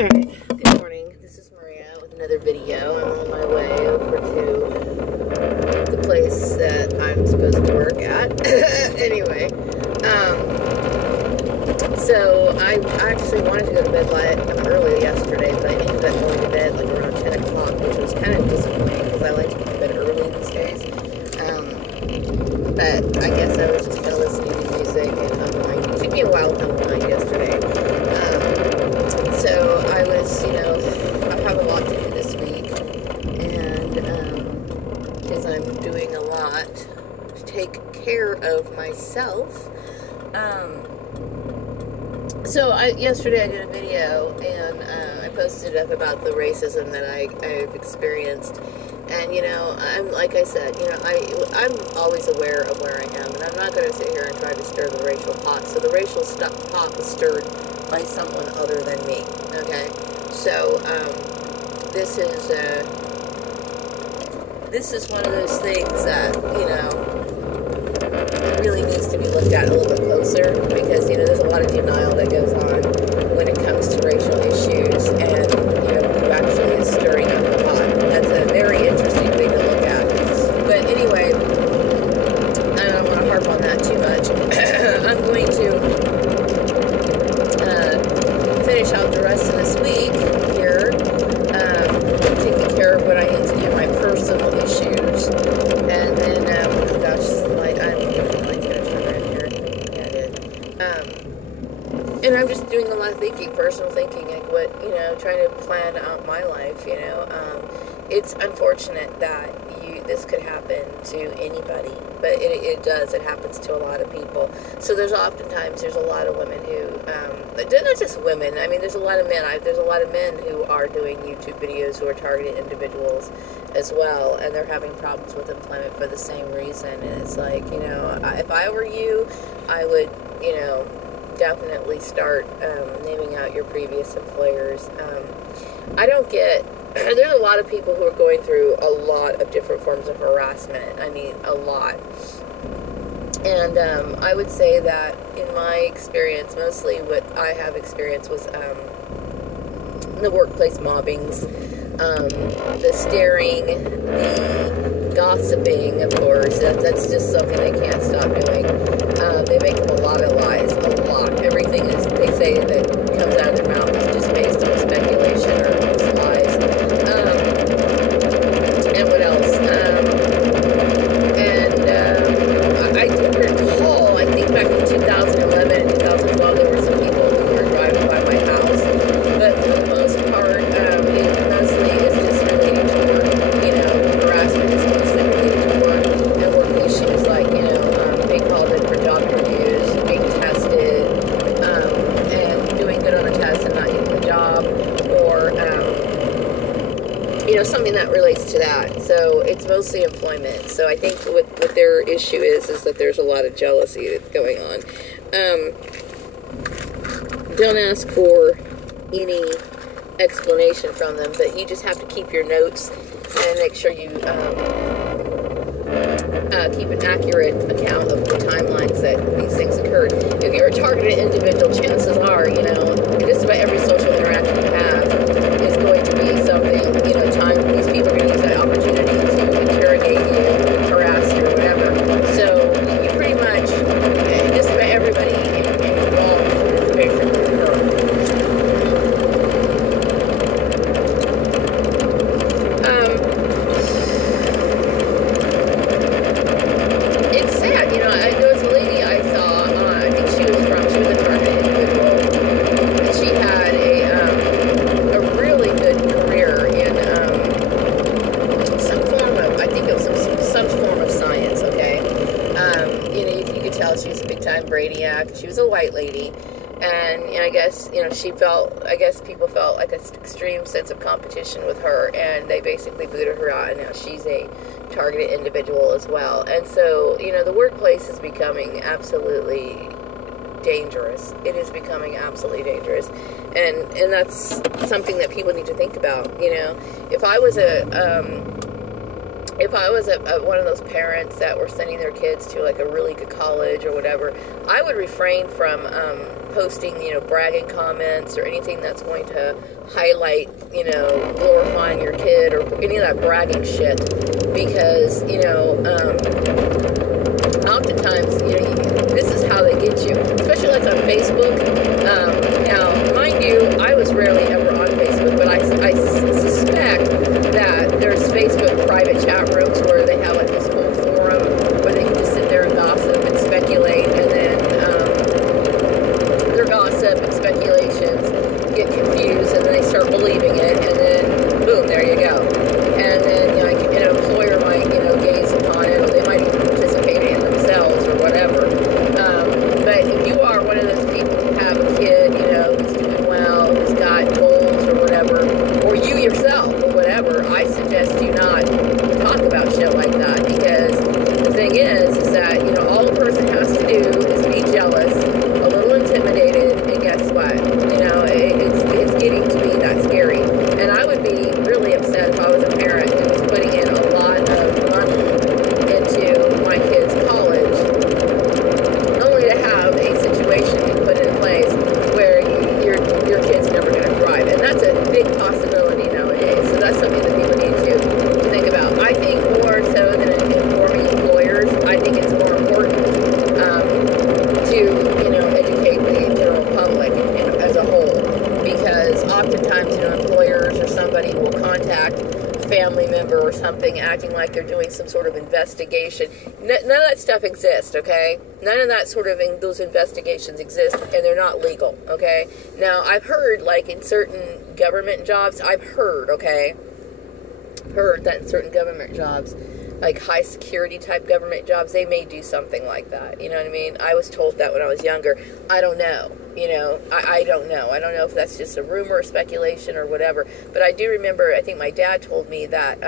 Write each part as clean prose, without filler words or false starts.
Alright, good morning. This is Maria with another video. I'm on my way over to the place that I'm supposed to work at. Anyway, so I actually wanted to go to bed early yesterday, but I ended up going to bed like around 10 o'clock, which was kind of disappointing because I like to go to bed early these days. But I guess I was just kind of listening to music and unwind. It took me a while to unwind yesterday. So I was, I have a lot to do this week, and because I'm doing a lot to take care of myself. So yesterday I did a video, and I posted up about the racism that I've experienced. And, I'm, like I said, I'm always aware of where I am, and I'm not going to sit here and try to stir the racial pot. So the racial pot is stirred by someone other than me, okay? So, this is one of those things that, really needs to be looked at a little bit closer, because, there's a lot of denial that goes on when it comes to racial issues, and, who actually is stirring up the pot. That's a very interesting thing to look at. But anyway, I don't want to harp on that too much. I'm going to finish out the rest of this week here, taking care of what I need to do, my personal issues, and then, oh gosh, this light, I'm going to turn around here. Yeah, I did. And I'm just doing a lot of thinking, personal thinking, like what, trying to plan out my life, It's unfortunate that this could happen to anybody, but it does. It happens to a lot of people. So there's a lot of women who, not just women, I mean, there's a lot of men. There's a lot of men who are doing YouTube videos who are targeted individuals as well, and they're having problems with employment for the same reason. And it's like, if I were you, I would, definitely start naming out your previous employers. I don't get... There's a lot of people who are going through a lot of different forms of harassment. I mean, a lot. And I would say that in my experience, mostly what I have experienced was the workplace mobbings, the staring, the gossiping, of course. That's just something they can't stop doing. They make up a lot of lies, a lot. Everything they say that comes out of their mouth is just based on speculation or just lies. And what else? I do recall, I think back in 2011 and 2012, there were some people who were driving by my house. But for the most part, it mostly is just related to work. Harassment is mostly related to work and work issues like, they called it for job interviews, being tested, and doing good on a test and not getting the job, or, something that relates to that. So it's mostly employment. So I think what their issue is that there's a lot of jealousy that's going on. Don't ask for any explanation from them, but you just have to keep your notes and make sure you keep an accurate account of the timelines that these things occurred. If you're a targeted individual, chances are, just about every social interaction you have is going to be something, these people are going to use that opportunity to interrogate you, harass you, or whatever. So you pretty much, just about everybody involved is very familiar. It's sad, there was a lady I saw, I think she was a targeted individual, and she had a really good career in some form of, I think it was some form of science, okay? You could tell she was a big-time brainiac. She was a white lady, and I guess, people felt like an extreme sense of competition with her, and they basically booted her out, and now she's a targeted individual as well. And so, the workplace is becoming absolutely dangerous. It is becoming absolutely dangerous, and that's something that people need to think about. If I was if I was one of those parents that were sending their kids to like a really good college or whatever, I would refrain from posting, bragging comments or anything that's going to highlight, glorifying your kid or any of that bragging shit, because, oftentimes, this is how they get you, especially like on Facebook. Now, mind you, I was rarely ever on Facebook, but I suspect that there's Facebook private chat rooms where they have like this whole forum where they can just sit there and gossip and speculate, and then their gossip and speculations get confused, and then they start believing it, and then boom, there you go. And then an employer might gaze upon it, or they might even participate in it themselves or whatever. But if you are one of those people who have a kid, who's doing well, who's got goals or whatever, or you yourself or whatever, I suggest you not talk about shit like that, because the thing is that, all a person has to do is be jealous, a little intimidated, and guess what? It's getting to be that scary. And I would be really upset if I was a parent who was putting in a lot of money into my kid's college, only to have a situation be put in place where your kid's never going to thrive. And that's a big possibility nowadays. So that's something that people need to think about. I think more so than informing employers, I think it's more important to educate the general public as a whole, because oftentimes employers or somebody will contact a family member or something acting like they're doing some sort of investigation. None of that stuff exists, okay? None of that sort of those investigations exist, and they're not legal, okay? Now, I've heard, like in certain government jobs, I've heard that in certain government jobs, like high security type government jobs, they may do something like that. You know what I mean? I was told that when I was younger. I don't know. I don't know. I don't know if that's just a rumor or speculation or whatever. But I do remember, I think my dad told me that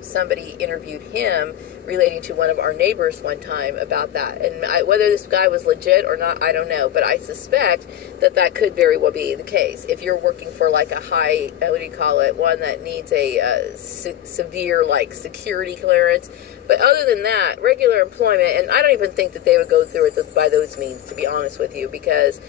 somebody interviewed him relating to one of our neighbors one time about that. And whether this guy was legit or not, I don't know. But I suspect that could very well be the case. If you're working for like a high, one that needs a severe like security clearance. But other than that, regular employment, and I don't even think that they would go through it by those means, to be honest with you, because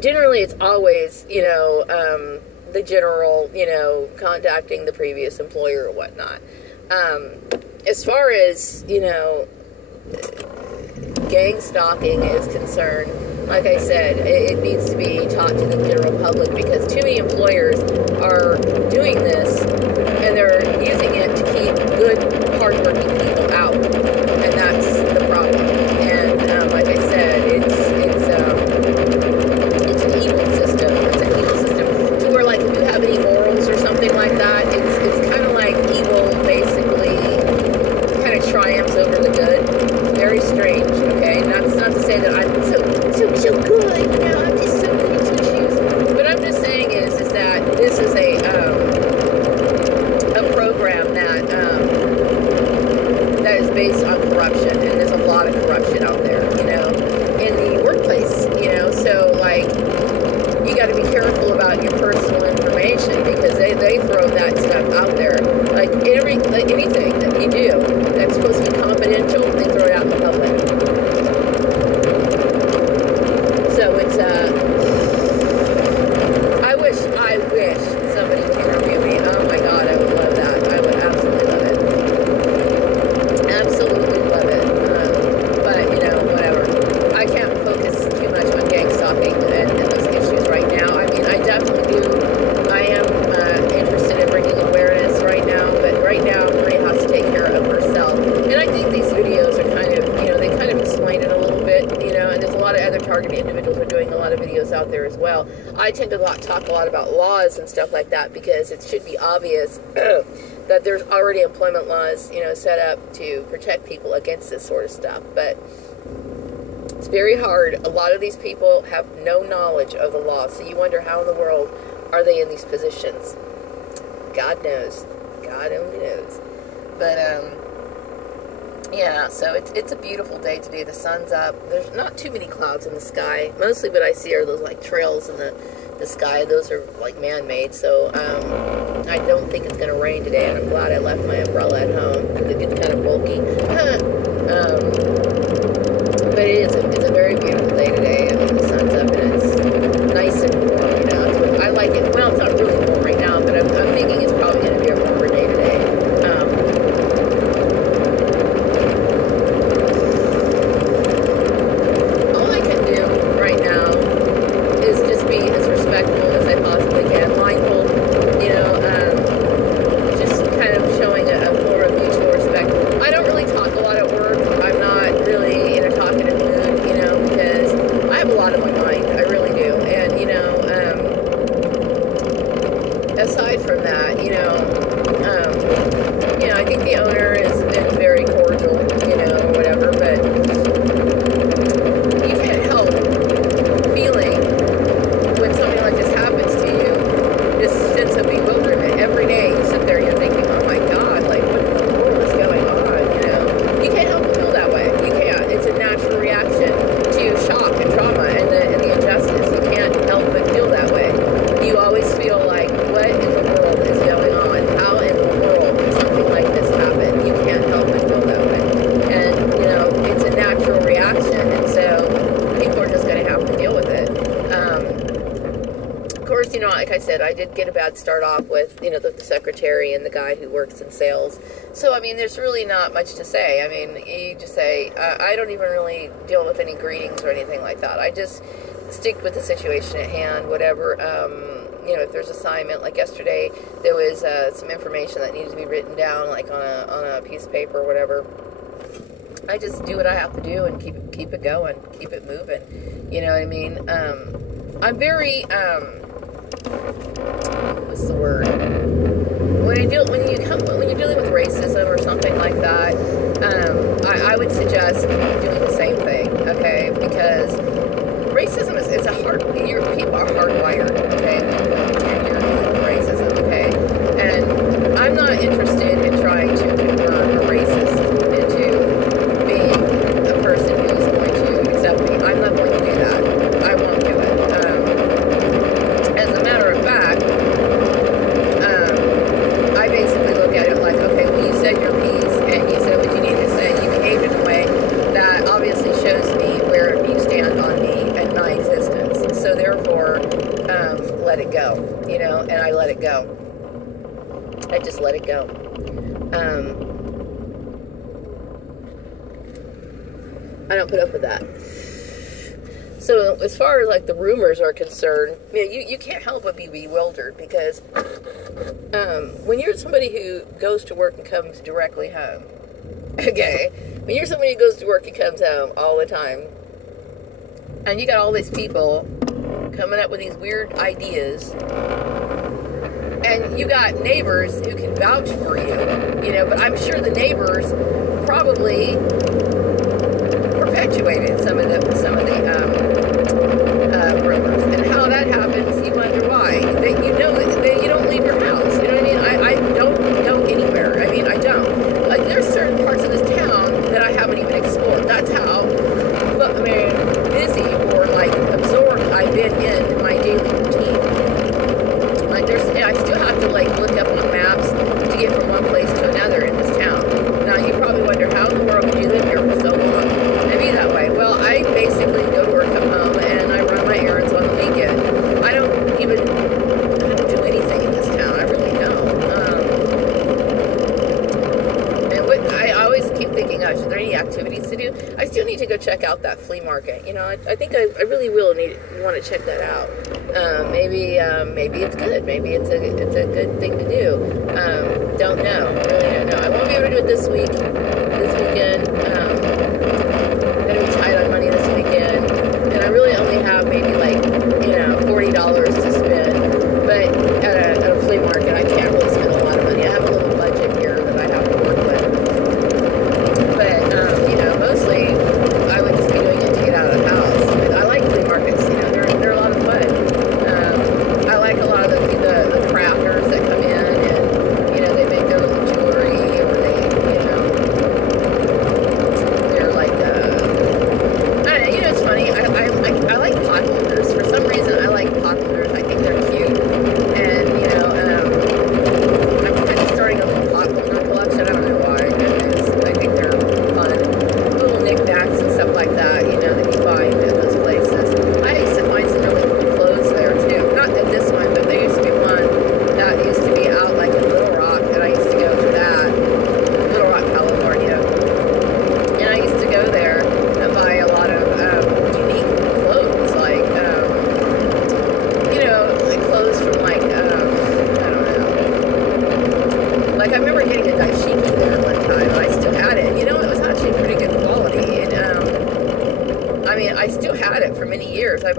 generally it's always, the general, contacting the previous employer or whatnot. As far as, gang stalking is concerned, like I said, it needs to be taught to the general public, because too many employers are doing this, and they're using it to keep good, hardworking people out, and that's the problem. And like I said, it's an evil system. It's an evil system to where, like, if you have any morals or something like that, it's kind of like evil basically kind of triumphs over the good. It's very strange. Okay, that's not to say that I'm so good. I'm just so good at issues. But I'm just saying is that this is a program that is based on corruption, and there's a lot of corruption out there, in the workplace, so like you got to be careful about your personal information, because they throw that stuff out there, like anything that you do that's supposed to be confidential, they throw it out in the public. So it's I wish somebody would interview me. Oh my God, I would love that. I would absolutely love it. Absolutely love it. But, whatever. I can't focus too much on gang stalking and those issues right now. I mean, I definitely do. I am interested in bringing awareness right now, but right now Maria has to take care of herself. And I think these videos are kind of, they kind of explain it a little bit, and there's a lot of other targeted individuals who are doing a lot of videos out there as well. I tend to talk a lot about laws and stuff like that, because it should be obvious that there's already employment laws, set up to protect people against this sort of stuff. But it's very hard. A lot of these people have no knowledge of the law, so you wonder how in the world are they in these positions. God knows. God only knows. But, yeah, so it's a beautiful day today. The sun's up. There's not too many clouds in the sky. Mostly what I see are those, like, trails in the the sky. Those are like man-made, so I don't think it's going to rain today, and I'm glad I left my umbrella at home because it gets kind of bulky. But it's a very beautiful day today. I mean, the sun's up and it's nice and warm, you know. That's what I like it. Well, it's not really warm right now, but I'm thinking it's probably going to be a warmer day today. All I can do right now is just be as respectful as I possibly can, mindful, you know, just kind of showing a form of mutual respect. I don't really talk a lot at work. I'm not really in a talkative mood, you know, because I have a lot on my mind. I really do. And, you know, aside from that, you know, I think the owner has been very cordial, you know, whatever, but you can't help feeling when something like this happens to you, this sense of bewilderment. Every day you sit there and you're thinking, oh my God, like what in the world is going on, you know? You can't help but feel that way. You can't. It's a natural reaction to shock and trauma and the injustice. You can't help but feel that way. You always feel like, what in the world is going on? How in the world did something like this happen? You can't help but feel that way. And, you know, it's a natural reaction, and so people are just going to have to deal with it. Of course, you know, like I said, I did get a bad start off with, you know, the secretary and the guy who works in sales. So, I mean, there's really not much to say. I mean, you just say, I don't even really deal with any greetings or anything like that. I just stick with the situation at hand, whatever. You know, if there's assignment, like yesterday, there was some information that needed to be written down, like on a piece of paper or whatever. I just do what I have to do and keep it going, keep it moving. You know what I mean? I'm very what's the word? When you're dealing with racism or something like that, I would suggest doing the same thing, okay? Because racism is a people are hardwired, okay? And you're dealing with racism, okay? And I'm not interested in trying to convert a racist into being a person who's going to accept me. I'm not going to do that. I won't do it. As a matter of fact, I basically look at it like, okay, well, you said your piece and you said what you needed to say. You behaved in a way that obviously shows me where you stand on me and my existence. So therefore, let it go, you know, and I let it go. I just let it go. I don't put up with that. So as far as like the rumors are concerned, you can't help but be bewildered because when you're somebody who goes to work and comes directly home, okay, when you're somebody who goes to work and comes home all the time, and you got all these people coming up with these weird ideas, and you got neighbors who can vouch for you, you know, but I'm sure the neighbors probably perpetuated some of the rumors, and how that happens, you wonder why. You know that you don't leave your house. You know what I mean? I don't go anywhere. I mean, I don't. Like, there's certain parts of this town that I haven't even explored. That's how, busy or like absorbed I've been in my daily routine. Like, I still have to like look up on maps to get from one place to another in this town. Now, you probably wonder, how in the world did you live here for so long and be that way? Well, I basically go to work, come home, and I run my errands on the weekend. I don't even do anything in this town. I really don't. I always keep thinking, gosh, is there any activities to do? I still need to go check out that flea market. You know, I think I really will want to check that out. Maybe it's good. Maybe it's a good thing to do. Don't know. Really don't know. I won't be able to do it this weekend. I'm gonna be tight on money this weekend, and I really only have maybe like, you know, $40 to spend. But at a flea market, I can't really spend a lot of money. I have a little budget here that I have to work with. But you know, mostly I would just be doing it to get out of the house. But I like flea markets. You know, they're a lot of fun. I like a lot of the crafters that come in, and you know, they make their little jewelry, or they, you know,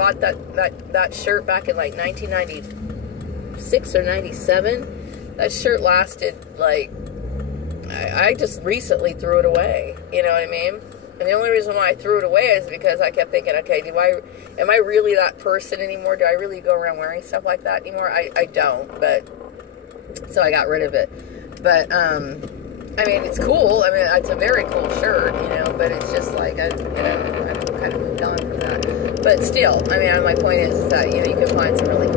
bought that shirt back in like 1996 or 97. That shirt lasted like, I just recently threw it away. You know what I mean? And the only reason why I threw it away is because I kept thinking, okay, am I really that person anymore? Do I really go around wearing stuff like that anymore? I don't, but, so I got rid of it. But, I mean, it's cool. I mean, it's a very cool shirt, you know, but it's just like, I kind of moved on from that. But still, I mean, my point is that, you know, you can find some really